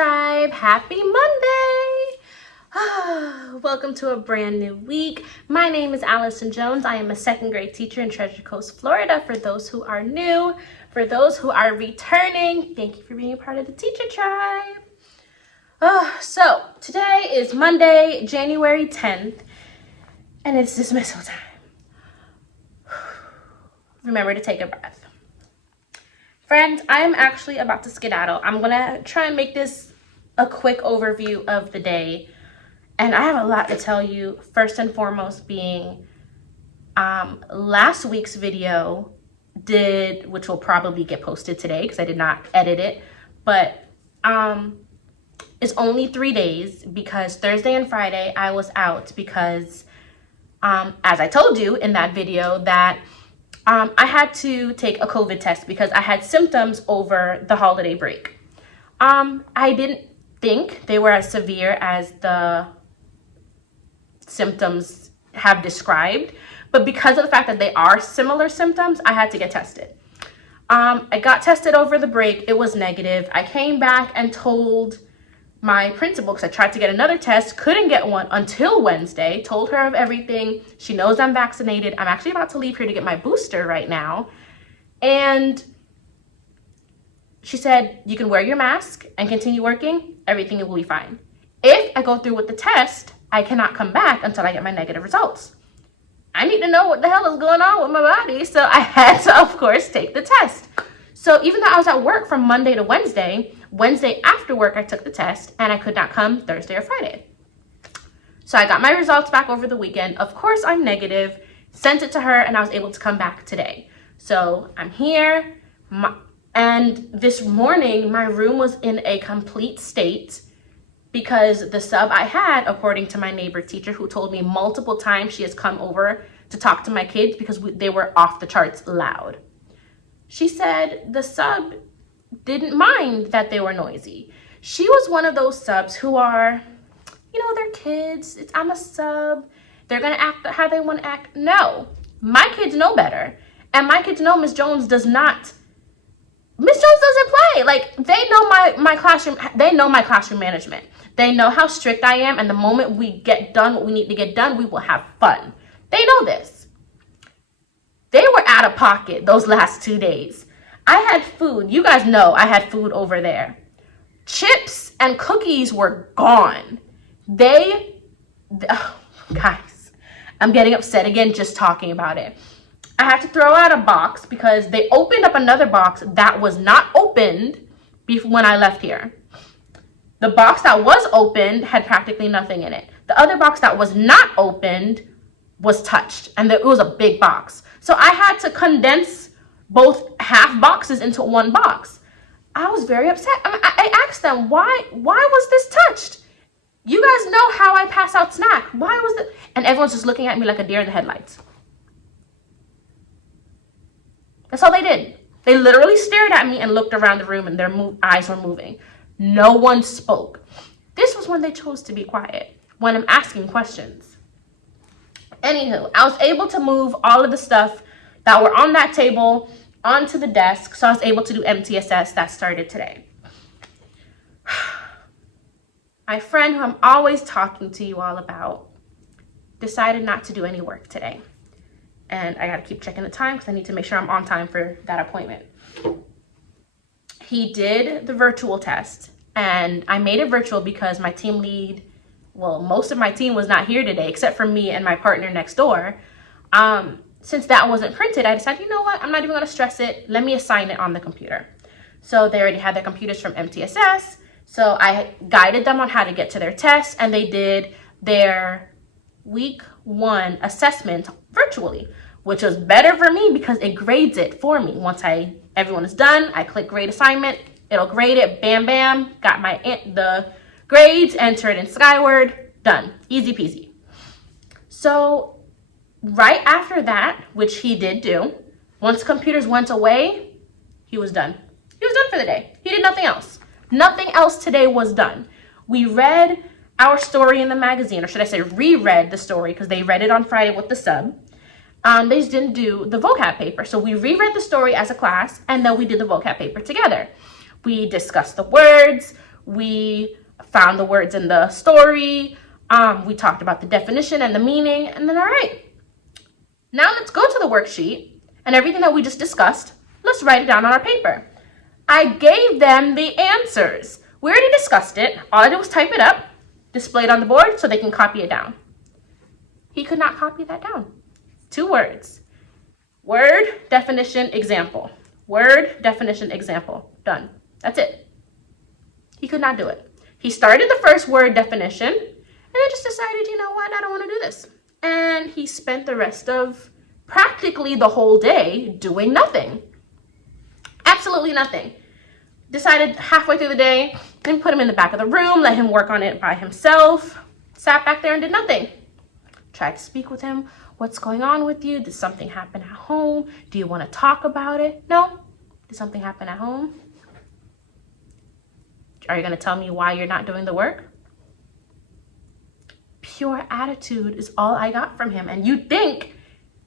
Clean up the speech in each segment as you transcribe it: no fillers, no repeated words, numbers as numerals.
Tribe. Happy Monday. Welcome to a brand new week. My name is Allison Jones. I am a second grade teacher in Treasure Coast, Florida. For those who are new, for those who are returning, thank you for being a part of the Teacher Tribe. So today is Monday, January 10th, and it's dismissal time. Remember to take a breath. Friends, I am actually about to skedaddle. I'm going to try and make this a quick overview of the day. And I have a lot to tell you. First and foremost being last week's video which will probably get posted today because I did not edit it. But it's only 3 days because Thursday and Friday I was out because as I told you in that video that I had to take a COVID test because I had symptoms over the holiday break. I didn't think they were as severe as the symptoms have described, but because of the fact that they are similar symptoms, I had to get tested. I got tested over the break. It was negative. I came back and told my principal, because I tried to get another test, couldn't get one until Wednesday, told her of everything. She knows I'm vaccinated. I'm actually about to leave here to get my booster right now. And she said, you can wear your mask and continue working. Everything will be fine. If I go through with the test, I cannot come back until I get my negative results. I need to know what the hell is going on with my body. So I had to, of course, take the test. So even though I was at work from Monday to Wednesday after work, I took the test and I could not come Thursday or Friday. So I got my results back over the weekend. Of course, I'm negative, sent it to her, and I was able to come back today. So I'm here. And this morning, my room was in a complete state because the sub I had, according to my neighbor teacher, who told me multiple times she has come over to talk to my kids because they were off the charts loud. She said the sub didn't mind that they were noisy. She was one of those subs who are, they're kids. I'm a sub. They're going to act how they want to act. No, my kids know better. And my kids know Miss Jones doesn't play. Like, they know my classroom. They know my classroom management. They know how strict I am. And the moment we get done what we need to get done, we will have fun. They know this. They were out of pocket those last 2 days. I had food. You guys know I had food over there. Chips and cookies were gone. Guys, I'm getting upset again just talking about it. I had to throw out a box because they opened up another box that was not opened when I left here. The box that was opened had practically nothing in it. The other box that was not opened was touched, and it was a big box. So I had to condense both half boxes into one box. I was very upset. I asked them, why was this touched? You guys know how I pass out snack. Why was it? And everyone's just looking at me like a deer in the headlights. That's all they did. They literally stared at me and looked around the room and their eyes were moving. No one spoke. This was when they chose to be quiet, when I'm asking questions. Anywho, I was able to move all of the stuff that were on that table onto the desk, so I was able to do MTSS. That started today. My friend, who I'm always talking to you all about, decided not to do any work today. And I got to keep checking the time because I need to make sure I'm on time for that appointment. He did the virtual test, and I made it virtual because my team lead, most of my team was not here today except for me and my partner next door. Since that wasn't printed, I decided, you know what? I'm not even going to stress it. Let me assign it on the computer. So they already had their computers from MTSS. So I guided them on how to get to their test, and they did their week 1 assessment virtually, which was better for me because it grades it for me. Once everyone is done, I click grade assignment. It'll grade it. Bam, bam. Got the grades, entered in Skyward, done. Easy peasy. So right after that, which he did do, once computers went away, he was done. He was done for the day. He did nothing else. Nothing else today was done. We read our story in the magazine, or should I say reread the story because they read it on Friday with the sub. They just didn't do the vocab paper. So we reread the story as a class, and then we did the vocab paper together. We discussed the words. We found the words in the story. We talked about the definition and the meaning. And then, all right, now let's go to the worksheet and everything that we just discussed. Let's write it down on our paper. I gave them the answers. We already discussed it. All I did was type it up, display it on the board so they can copy it down. He could not copy that down. 2 words. Word, definition, example. Word, definition, example. Done. That's it. He could not do it. He started the first word definition and then just decided, you know what, I don't want to do this. And he spent the rest of practically the whole day doing nothing. Absolutely nothing. Decided halfway through the day, then put him in the back of the room, let him work on it by himself, sat back there and did nothing. Tried to speak with him. What's going on with you? Did something happen at home? Do you want to talk about it? No. Did something happen at home? Are you going to tell me why you're not doing the work? Pure attitude is all I got from him. And you'd think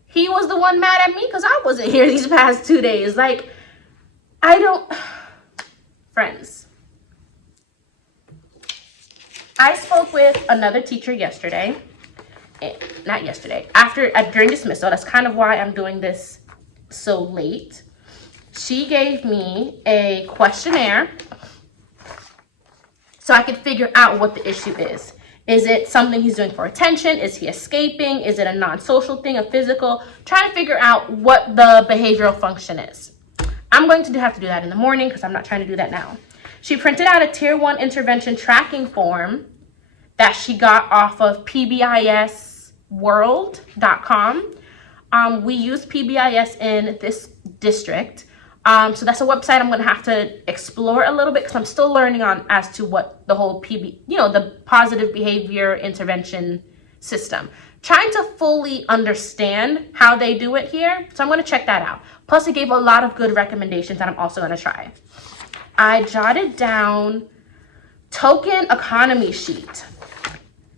he was the one mad at me because I wasn't here these past 2 days. Like, I don't... Friends, I spoke with another teacher yesterday. Not yesterday. During dismissal. That's kind of why I'm doing this so late. She gave me a questionnaire so I could figure out what the issue is. Is it something he's doing for attention? Is he escaping? Is it a non-social thing, a physical? Trying to figure out what the behavioral function is. I'm going to have to do that in the morning because I'm not trying to do that now. She printed out a Tier 1 intervention tracking form that she got off of pbisworld.com. We use PBIS in this district. So that's a website I'm going to have to explore a little bit because I'm still learning as to what the whole the positive behavior intervention system. Trying to fully understand how they do it here. So I'm going to check that out. Plus, it gave a lot of good recommendations that I'm also going to try. I jotted down token economy sheet.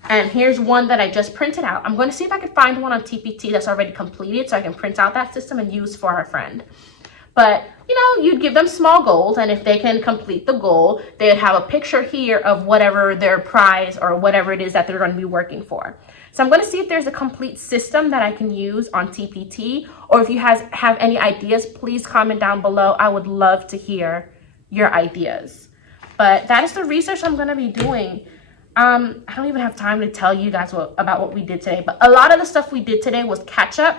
And here's one that I just printed out. I'm going to see if I can find one on TPT that's already completed so I can print out that system and use for our friend. But, you'd give them small goals, and if they can complete the goal, they'd have a picture here of whatever their prize or whatever it is that they're going to be working for. So I'm going to see if there's a complete system that I can use on TPT, or if you have any ideas, please comment down below. I would love to hear your ideas. But that is the research I'm going to be doing. I don't even have time to tell you guys about what we did today, but a lot of the stuff we did today was catch up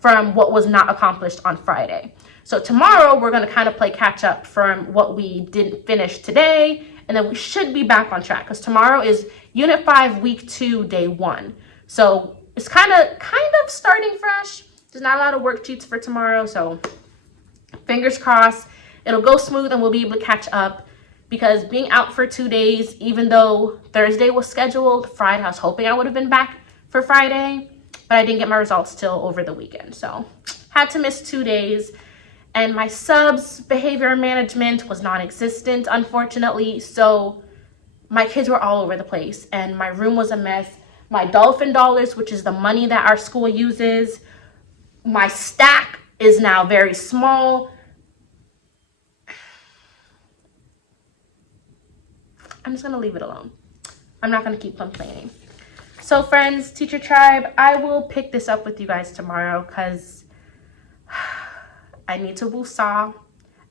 from what was not accomplished on Friday. So tomorrow we're going to kind of play catch up from what we didn't finish today, and then we should be back on track because tomorrow is Unit 5, Week 2, Day 1. So it's kind of starting fresh. There's not a lot of worksheets for tomorrow, so fingers crossed it'll go smooth and we'll be able to catch up. Because being out for 2 days, even though Thursday was scheduled, Friday, I was hoping I would have been back for Friday, but I didn't get my results till over the weekend. So had to miss 2 days. And my subs behavior management was non-existent, unfortunately. So my kids were all over the place and my room was a mess. My dolphin dollars, which is the money that our school uses, my stack is now very small. I'm just going to leave it alone. I'm not going to keep complaining. So friends, Teacher Tribe, I will pick this up with you guys tomorrow because I need to woosah.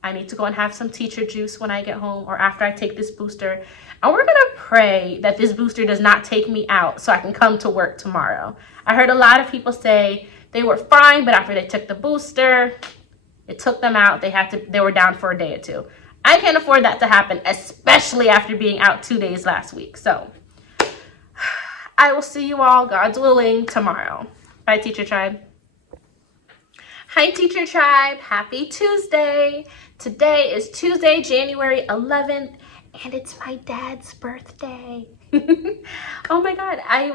I need to go and have some teacher juice when I get home or after I take this booster. And we're going to pray that this booster does not take me out so I can come to work tomorrow. I heard a lot of people say they were fine, but after they took the booster, it took them out. They were down for a day or 2. I can't afford that to happen, especially after being out 2 days last week. So I will see you all, God's willing, tomorrow. Bye, Teacher Tribe. Hi, Teacher Tribe. Happy Tuesday. Today is Tuesday, January 11th, and it's my dad's birthday. Oh my God. I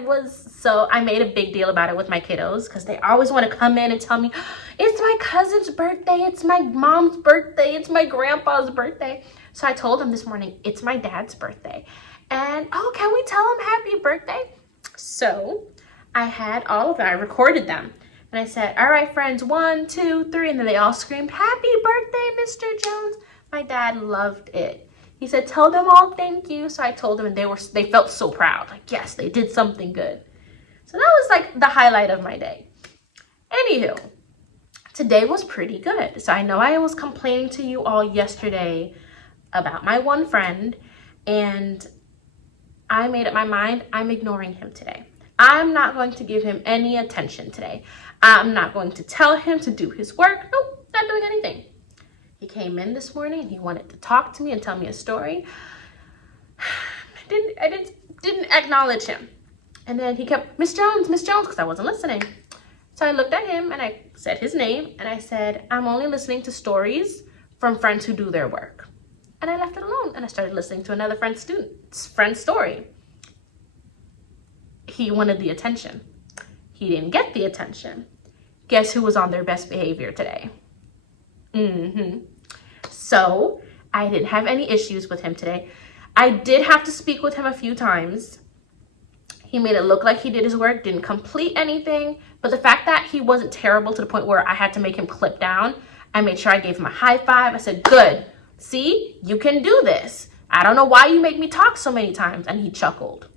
made a big deal about it with my kiddos because they always want to come in and tell me, it's my cousin's birthday, it's my mom's birthday, it's my grandpa's birthday. So I told them this morning, it's my dad's birthday. And, oh, can we tell him happy birthday? So I recorded them. And I said, all right, friends, 1, 2, 3. And then they all screamed, happy birthday, Mr. Jones. My dad loved it. He said, tell them all thank you. So I told them, and they felt so proud. Like, yes, they did something good. So that was like the highlight of my day. Anywho, today was pretty good. So I know I was complaining to you all yesterday about my one friend, and I made up my mind. I'm ignoring him today. I'm not going to give him any attention today. I'm not going to tell him to do his work. Nope, not doing anything. He came in this morning and he wanted to talk to me and tell me a story. I didn't acknowledge him. And then he kept, Miss Jones, because I wasn't listening. So I looked at him and I said his name and I said, I'm only listening to stories from friends who do their work. And I left it alone and I started listening to another friend's story. He wanted the attention. He didn't get the attention. Guess who was on their best behavior today? So I didn't have any issues with him today. I did have to speak with him a few times. He made it look like he did his work, didn't complete anything. But the fact that he wasn't terrible to the point where I had to make him clip down, I made sure I gave him a high five. I said, good. See, you can do this. I don't know why you make me talk so many times. And he chuckled.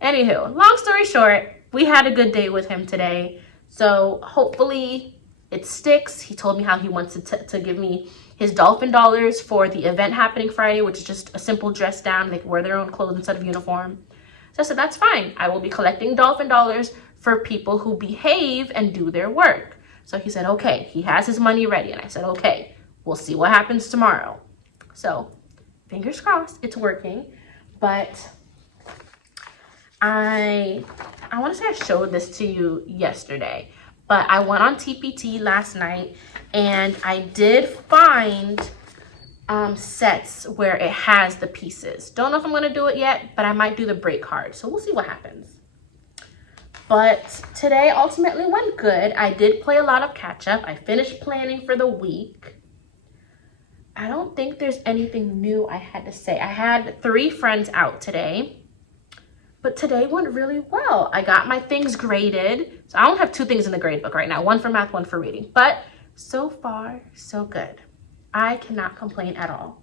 Anywho, long story short, we had a good day with him today. So hopefully it sticks. He told me how he wants to give me his dolphin dollars for the event happening Friday, which is just a simple dress down. They can wear their own clothes instead of uniform. So I said, that's fine. I will be collecting dolphin dollars for people who behave and do their work. So he said, okay, he has his money ready. And I said, okay, we'll see what happens tomorrow. So fingers crossed, it's working. But I want to say I showed this to you yesterday, but I went on TPT last night and I did find sets where it has the pieces. Don't know if I'm going to do it yet, but I might do the break card. So we'll see what happens. But today ultimately went good. I did play a lot of catch up. I finished planning for the week. I don't think there's anything new I had to say. I had 3 friends out today. But today went really well. I got my things graded. So I only have 2 things in the grade book right now. 1 for math, 1 for reading. But so far, so good. I cannot complain at all.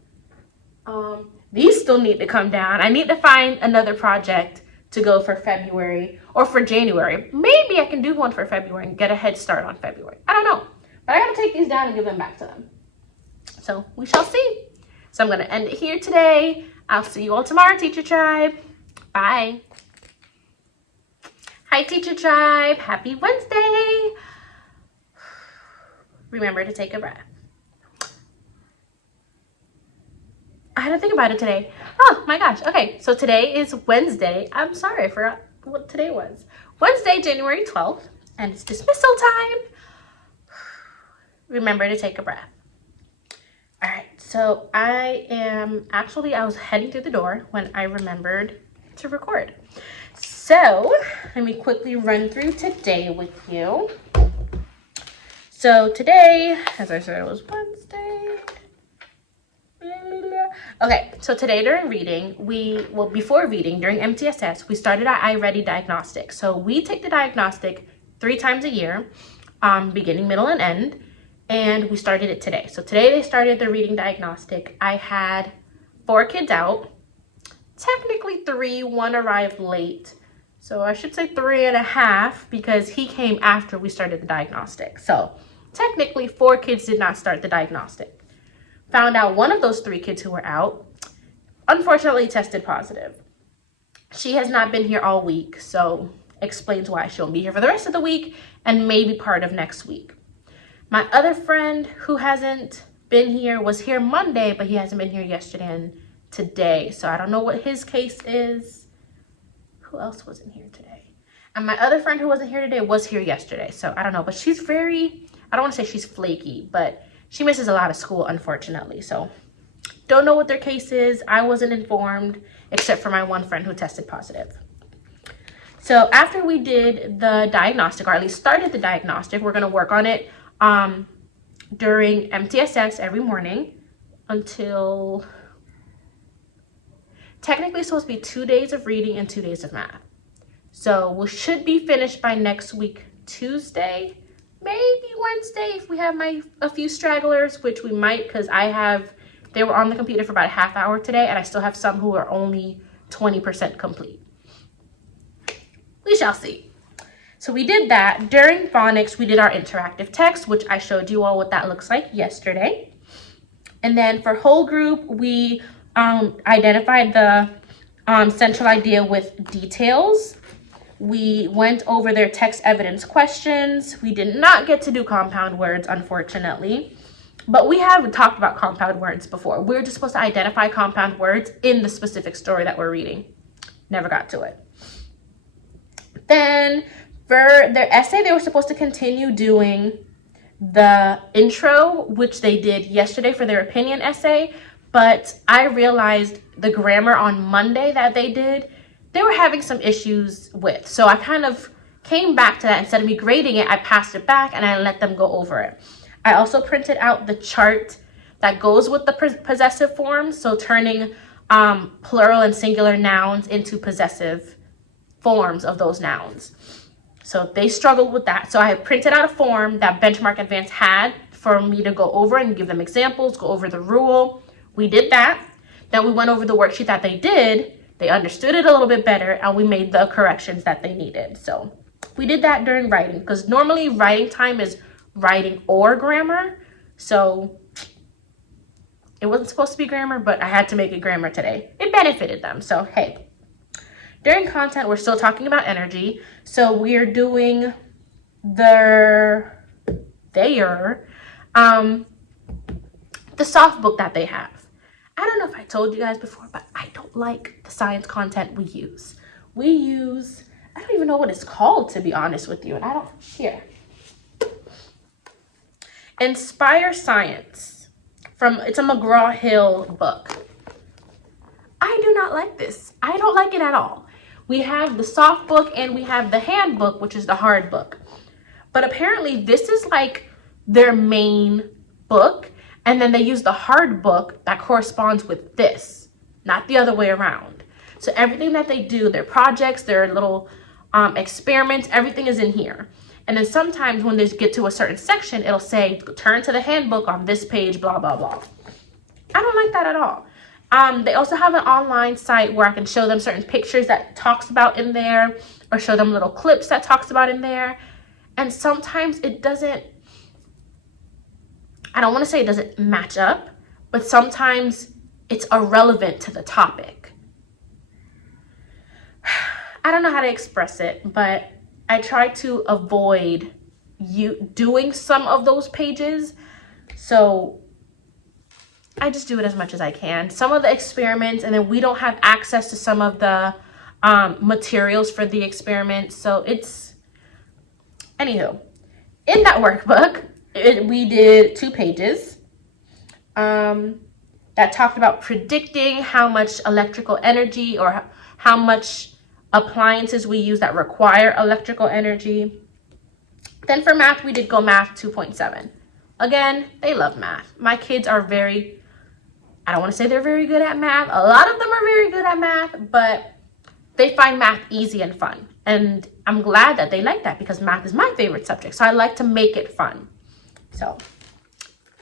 These still need to come down. I need to find another project to go for February or for January. Maybe I can do one for February and get a head start on February. I don't know. But I got to take these down and give them back to them. So we shall see. So I'm going to end it here today. I'll see you all tomorrow, Teacher Tribe. Bye. Hi, Teacher Tribe. Happy Wednesday. Remember to take a breath. I had to think about it today. Oh my gosh. Okay, so today is Wednesday. I'm sorry, I forgot what today was. Wednesday, January 12th, and it's dismissal time. Remember to take a breath. All right, so I was heading through the door when I remembered to record. So let me quickly run through today with you. So today, as I said, it was Wednesday. Okay, so today during reading, before reading, during MTSS, we started our iReady diagnostic. So we take the diagnostic 3 times a year, beginning, middle, and end, and we started it today. So today they started the reading diagnostic. I had 4 kids out, technically 3, 1 arrived late. So I should say 3.5 because he came after we started the diagnostic. So technically 4 kids did not start the diagnostic. Found out one of those 3 kids who were out, unfortunately tested positive. She has not been here all week, so explains why she won't be here for the rest of the week and maybe part of next week. My other friend who hasn't been here was here Monday, but he hasn't been here yesterday and today. So I don't know what his case is. Who else wasn't here today? And my other friend who wasn't here today was here yesterday. So I don't know, but she's very, I don't want to say she's flaky, but she misses a lot of school, unfortunately. So don't know what their case is. I wasn't informed except for my one friend who tested positive. So after we did the diagnostic, or at least started the diagnostic, we're going to work on it during MTSS every morning until technically it's supposed to be 2 days of reading and 2 days of math. So we should be finished by next week, Tuesday, maybe Wednesday if we have a few stragglers, which we might because I have They were on the computer for about a half hour today, and I still have some who are only 20% complete. We shall see. So we did that. During phonics, we did our interactive text, which I showed you all what that looks like yesterday. And then for whole group, we identified the central idea with details. We went over their text evidence questions. We did not get to do compound words, unfortunately, but we have talked about compound words before. We're just supposed to identify compound words in the specific story that we're reading. Never got to it. Then for their essay, they were supposed to continue doing the intro, which they did yesterday for their opinion essay, but I realized the grammar on Monday that they did, they were having some issues with. So I kind of came back to that. Instead of me grading it, I passed it back and I let them go over it. I also printed out the chart that goes with the possessive forms, so turning plural and singular nouns into possessive forms of those nouns. So they struggled with that. So I printed out a form that Benchmark Advanced had for me to go over and give them examples, go over the rule. We did that. Then we went over the worksheet that they did. They understood it a little bit better, and we made the corrections that they needed. So we did that during writing, because normally writing time is writing or grammar. So it wasn't supposed to be grammar, but I had to make it grammar today. It benefited them, so hey. During content, we're still talking about energy. So we're doing the soft book that they have. I don't know if I told you guys before, but I don't like the science content we use. I don't even know what it's called, to be honest with you. And here. Inspire Science. It's a McGraw-Hill book. I do not like this. I don't like it at all. We have the soft book and we have the handbook, which is the hard book. But apparently this is like their main book. And then they use the hard book that corresponds with this, not the other way around. So everything that they do, their projects, their little experiments, everything is in here. And then sometimes when they get to a certain section, it'll say, turn to the handbook on this page, blah, blah, blah. I don't like that at all. They also have an online site where I can show them certain pictures that talks about in there, or show them little clips that talks about in there. And sometimes it doesn't, I don't want to say it doesn't match up, but sometimes it's irrelevant to the topic. I don't know how to express it, but I try to avoid doing some of those pages. So I just do it as much as I can. Some of the experiments, and then we don't have access to some of the materials for the experiments. So anywho, in that workbook, we did 2 pages that talked about predicting how much electrical energy or how much appliances we use that require electrical energy. Then for math, we did Go Math 2.7. Again, they love math. My kids are I don't want to say they're very good at math. A lot of them are very good at math, but they find math easy and fun. And I'm glad that they like that, because math is my favorite subject. So I like to make it fun. So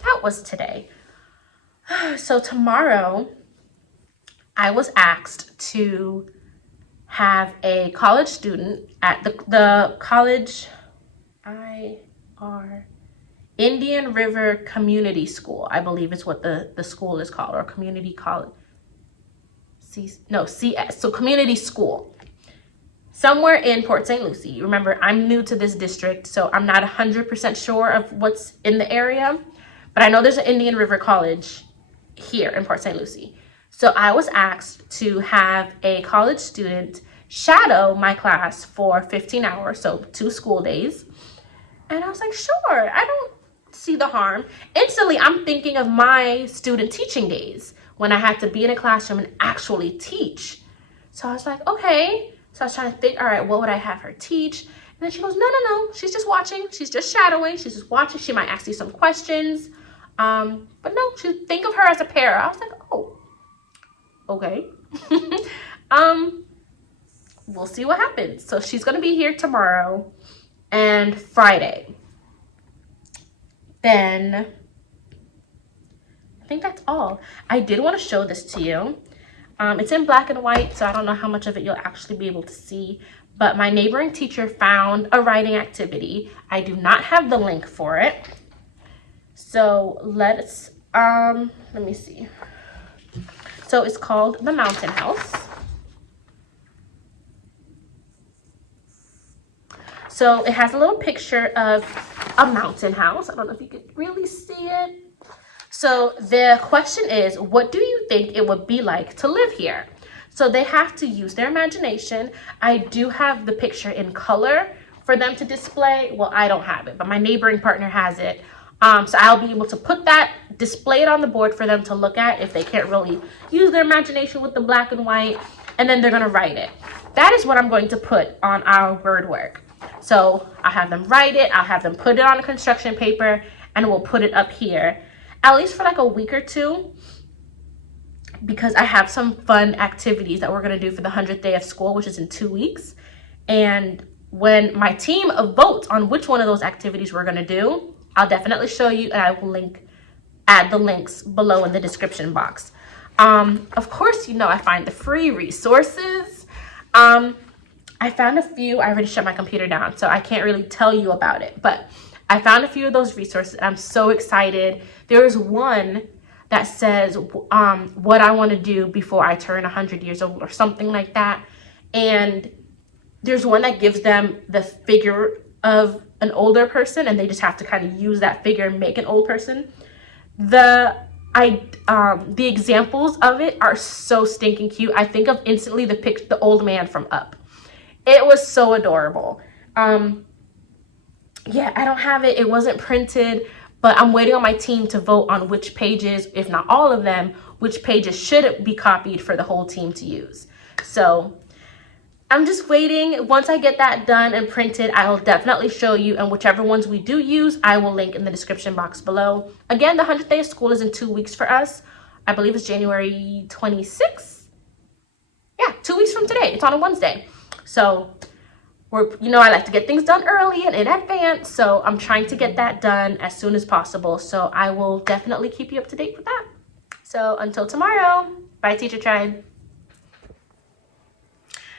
that was today. So tomorrow, I was asked to have a college student at the college, Indian River Community School, I believe is what the school is called, or community college. CS, so community school. Somewhere in Port St. Lucie. Remember, I'm new to this district, so I'm not 100% sure of what's in the area, but I know there's an Indian River College here in Port St. Lucie. So I was asked to have a college student shadow my class for 15 hours, so 2 school days. And I was like, sure, I don't see the harm. Instantly, I'm thinking of my student teaching days when I had to be in a classroom and actually teach. So I was like, okay. So I was trying to think, all right, what would I have her teach? And then she goes, no, she's just watching. She's just shadowing. She's just watching. She might ask you some questions. But no, think of her as a pair. I was like, oh, okay. We'll see what happens. So she's going to be here tomorrow and Friday. Then think that's all. I did want to show this to you. It's in black and white, so I don't know how much of it you'll actually be able to see. But my neighboring teacher found a writing activity. I do not have the link for it. So let's, let me see. So it's called The Mountain House. So it has a little picture of a mountain house. I don't know if you could really see it. So the question is, what do you think it would be like to live here? So they have to use their imagination. I do have the picture in color for them to display. Well, I don't have it, but my neighboring partner has it. So I'll be able to put that, display it on the board for them to look at if they can't really use their imagination with the black and white, and then they're gonna write it. That is what I'm going to put on our word work. So I'll have them write it, I'll have them put it on a construction paper, and we'll put it up here, at least for like a week or two, because I have some fun activities that we're gonna do for the 100th day of school, which is in 2 weeks. And when my team votes on which one of those activities we're gonna do, I'll definitely show you, and I will add the links below in the description box. Of course, you know, I find the free resources. I found a few. I already shut my computer down, so I can't really tell you about it, but I found a few of those resources. I'm so excited. There is one that says what I want to do before I turn 100 years old or something like that. And there's one that gives them the figure of an older person, and they just have to kind of use that figure and make an old person. The examples of it are so stinking cute. I think of instantly the old man from Up. It was so adorable. Yeah, I don't have it. It wasn't printed, but I'm waiting on my team to vote on which pages, if not all of them, which pages should be copied for the whole team to use. So I'm just waiting. Once I get that done and printed, I will definitely show you, and whichever ones we do use, I will link in the description box below. Again, the 100th day of school is in 2 weeks for us. I believe it's January 26th. Yeah, 2 weeks from today. It's on a Wednesday. So I like to get things done early and in advance. So I'm trying to get that done as soon as possible. So I will definitely keep you up to date with that. So until tomorrow, bye, Teacher Tribe.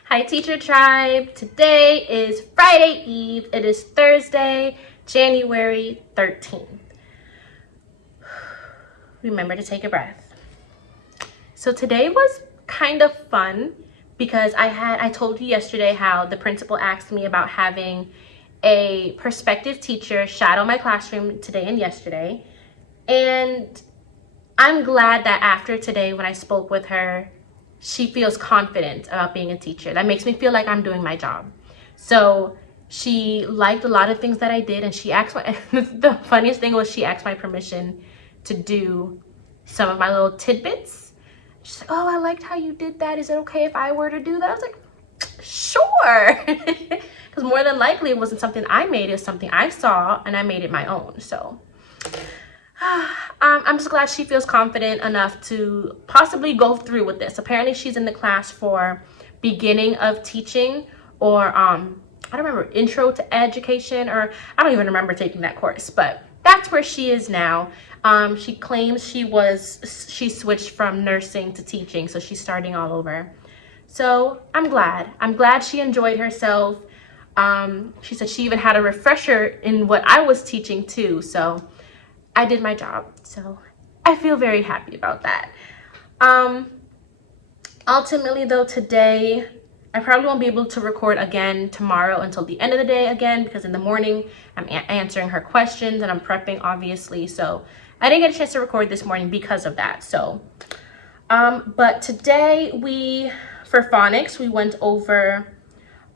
Hi, Teacher Tribe. Today is Friday Eve. It is Thursday, January 13th. Remember to take a breath. So today was kind of fun because I told you yesterday how the principal asked me about having a prospective teacher shadow my classroom today and yesterday. And I'm glad that after today, when I spoke with her, she feels confident about being a teacher. That makes me feel like I'm doing my job. So she liked a lot of things that I did, and she asked the funniest thing was she asked my permission to do some of my little tidbits. She's like, oh, I liked how you did that. Is it okay if I were to do that? I was like, sure. Because more than likely it wasn't something I made. It was something I saw, and I made it my own. So I'm just glad she feels confident enough to possibly go through with this. Apparently she's in the class for beginning of teaching, or I don't remember, intro to education, or I don't even remember taking that course, but that's where she is now. She claims she switched from nursing to teaching, so she's starting all over. So I'm glad she enjoyed herself. She said she even had a refresher in what I was teaching too, so I did my job. So I feel very happy about that. Ultimately though, today I probably won't be able to record again tomorrow until the end of the day again, because in the morning I'm answering her questions and I'm prepping, obviously. So I didn't get a chance to record this morning because of that. So but today for phonics, we went over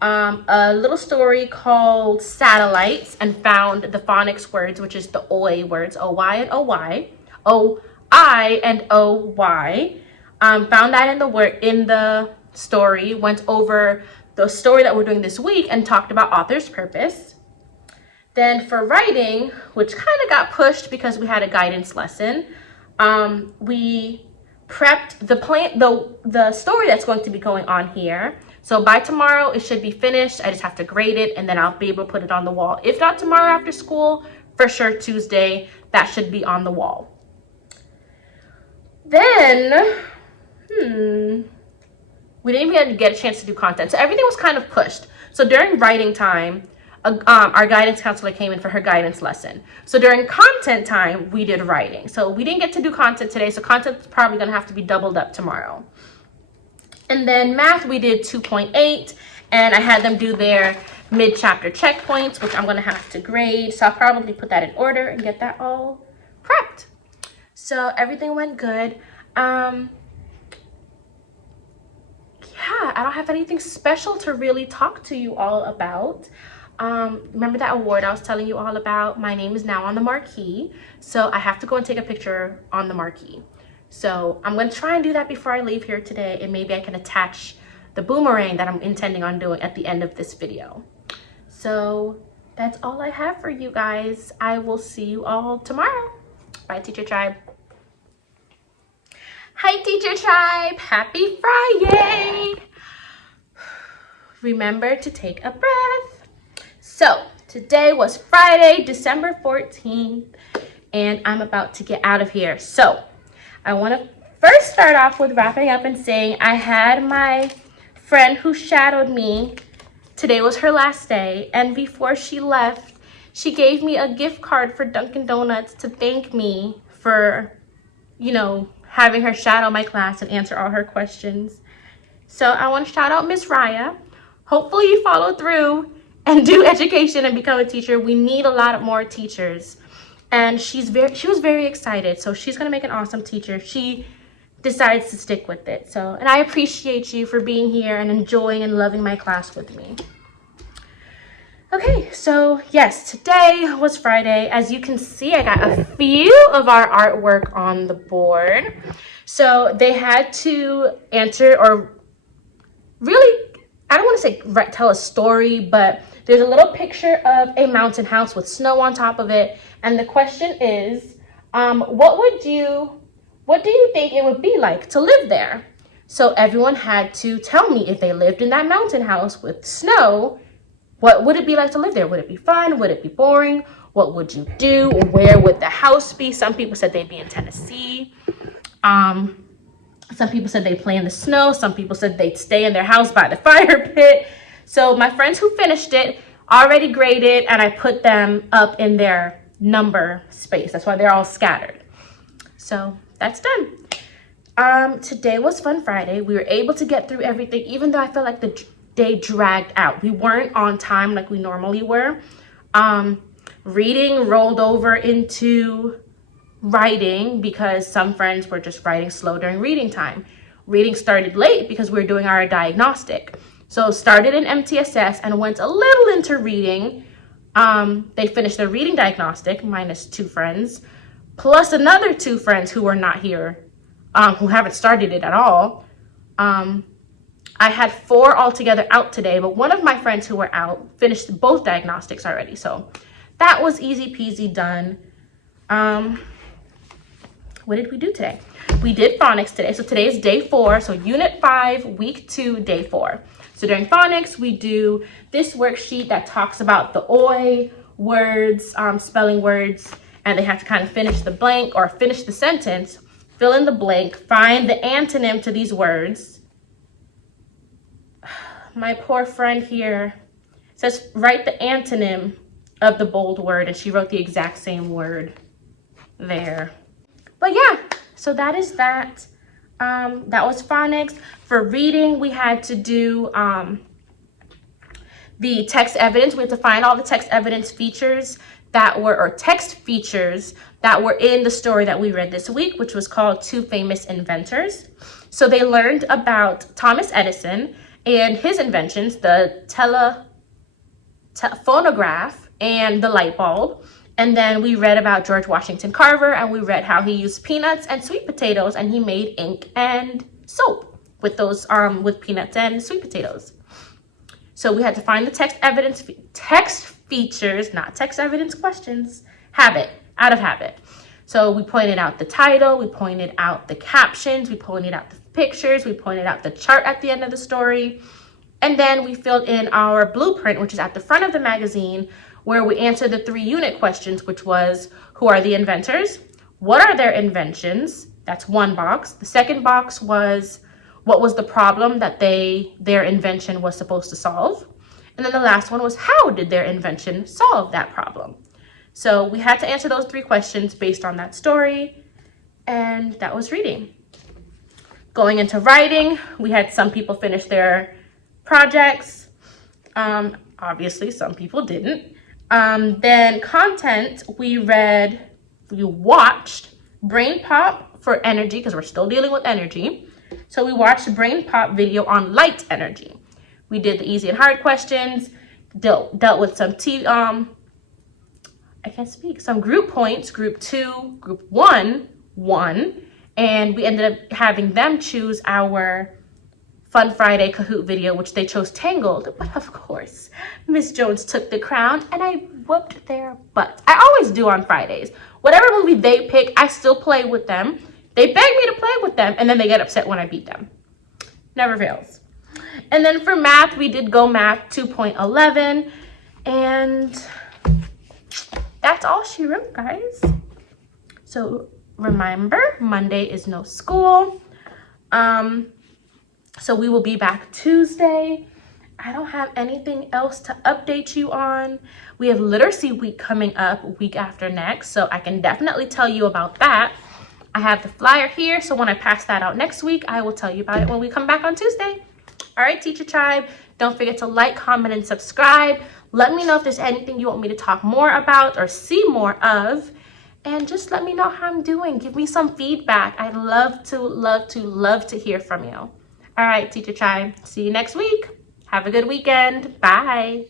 a little story called Satellites and found the phonics words, which is the OI words, O-Y and O-Y, O-I and O-Y. Found that in the story, went over the story that we're doing this week and talked about author's purpose. Then for writing, which kind of got pushed because we had a guidance lesson, we prepped the story that's going to be going on here. So by tomorrow, it should be finished. I just have to grade it, and then I'll be able to put it on the wall. If not tomorrow after school, for sure Tuesday, that should be on the wall. Then, we didn't even get a chance to do content. So everything was kind of pushed. So during writing time, our guidance counselor came in for her guidance lesson. So during content time, we did writing. So we didn't get to do content today. So content's probably going to have to be doubled up tomorrow. And then math, we did 2.8. And I had them do their mid-chapter checkpoints, which I'm going to have to grade. So I'll probably put that in order and get that all prepped. So everything went good. Yeah, I don't have anything special to really talk to you all about. Remember that award I was telling you all about? My name is now on the marquee. So I have to go and take a picture on the marquee. So I'm going to try and do that before I leave here today. And maybe I can attach the boomerang that I'm intending on doing at the end of this video. So that's all I have for you guys. I will see you all tomorrow. Bye, Teacher Tribe. Hi, Teacher Tribe. Happy Friday. Remember to take a breath. So today was Friday, December 14th, and I'm about to get out of here. So I want to first start off with wrapping up and saying I had my friend who shadowed me. Today was her last day, and before she left, she gave me a gift card for Dunkin' Donuts to thank me for, having her shadow my class and answer all her questions. So I want to shout out Miss Raya. Hopefully you follow through and do education and become a teacher. We need a lot more teachers. And she was very excited. So she's going to make an awesome teacher. She decides to stick with it. And I appreciate you for being here and enjoying and loving my class with me. Okay, so yes, today was Friday. As you can see, I got a few of our artwork on the board. So they had to answer, or really, I don't want to say tell a story, but there's a little picture of a mountain house with snow on top of it. And the question is, what do you think it would be like to live there? So everyone had to tell me if they lived in that mountain house with snow, what would it be like to live there? Would it be fun? Would it be boring? What would you do? Where would the house be? Some people said they'd be in Tennessee. Some people said they'd play in the snow. Some people said they'd stay in their house by the fire pit. So my friends who finished it already graded, and I put them up in their number space. That's why they're all scattered. So that's done. Today was Fun Friday. We were able to get through everything, even though I felt like the day dragged out. We weren't on time like we normally were. Reading rolled over into writing because some friends were just writing slow during reading time. Reading started late because we were doing our diagnostic. So started in MTSS and went a little into reading. They finished their reading diagnostic, minus 2 friends, plus another 2 friends who were not here, who haven't started it at all. I had 4 altogether out today, but one of my friends who were out finished both diagnostics already. So that was easy peasy done. What did we do today? We did phonics today. So today is day 4. So unit 5, week 2, day 4. So during phonics, we do this worksheet that talks about the oi words, spelling words, and they have to kind of finish the blank or finish the sentence, fill in the blank, find the antonym to these words. My poor friend here says, write the antonym of the bold word, and she wrote the exact same word there. But yeah, so that is that. That was phonics. For reading, we had to do the text evidence. We had to find all the text evidence features that were, or text features that were in the story that we read this week, which was called Two Famous Inventors. So they learned about Thomas Edison and his inventions, the phonograph and the light bulb. And then we read about George Washington Carver, and we read how he used peanuts and sweet potatoes, and he made ink and soap with those with peanuts and sweet potatoes. So we had to find the text features, not text evidence questions, out of habit. So we pointed out the title, we pointed out the captions, we pointed out the pictures, we pointed out the chart at the end of the story, and then we filled in our blueprint, which is at the front of the magazine, where we answered the 3 unit questions, which was, who are the inventors? What are their inventions? That's one box. The second box was what was the problem that their invention was supposed to solve. And then the last one was how did their invention solve that problem? So we had to answer those 3 questions based on that story, and that was reading. Going into writing, we had some people finish their projects. Obviously, some people didn't. Then content, we watched Brain Pop for energy, because we're still dealing with energy. So we watched Brain Pop video on light energy. We did the easy and hard questions, dealt with some some group points, group 2, group 1, and we ended up having them choose our Fun Friday Kahoot video, which they chose Tangled. But of course, Miss Jones took the crown and I whooped their butts. I always do on Fridays. Whatever movie they pick, I still play with them. They beg me to play with them, and then they get upset when I beat them. Never fails. And then for math, we did Go Math 2.11, and that's all she wrote, guys. So remember, Monday is no school. So we will be back Tuesday. I don't have anything else to update you on. We have Literacy Week coming up week after next, so I can definitely tell you about that. I have the flyer here, so when I pass that out next week, I will tell you about it when we come back on Tuesday. All right, Teacher Tribe, don't forget to like, comment, and subscribe. Let me know if there's anything you want me to talk more about or see more of. And just let me know how I'm doing. Give me some feedback. I'd love to hear from you. All right, Teacher Tribe, see you next week. Have a good weekend. Bye.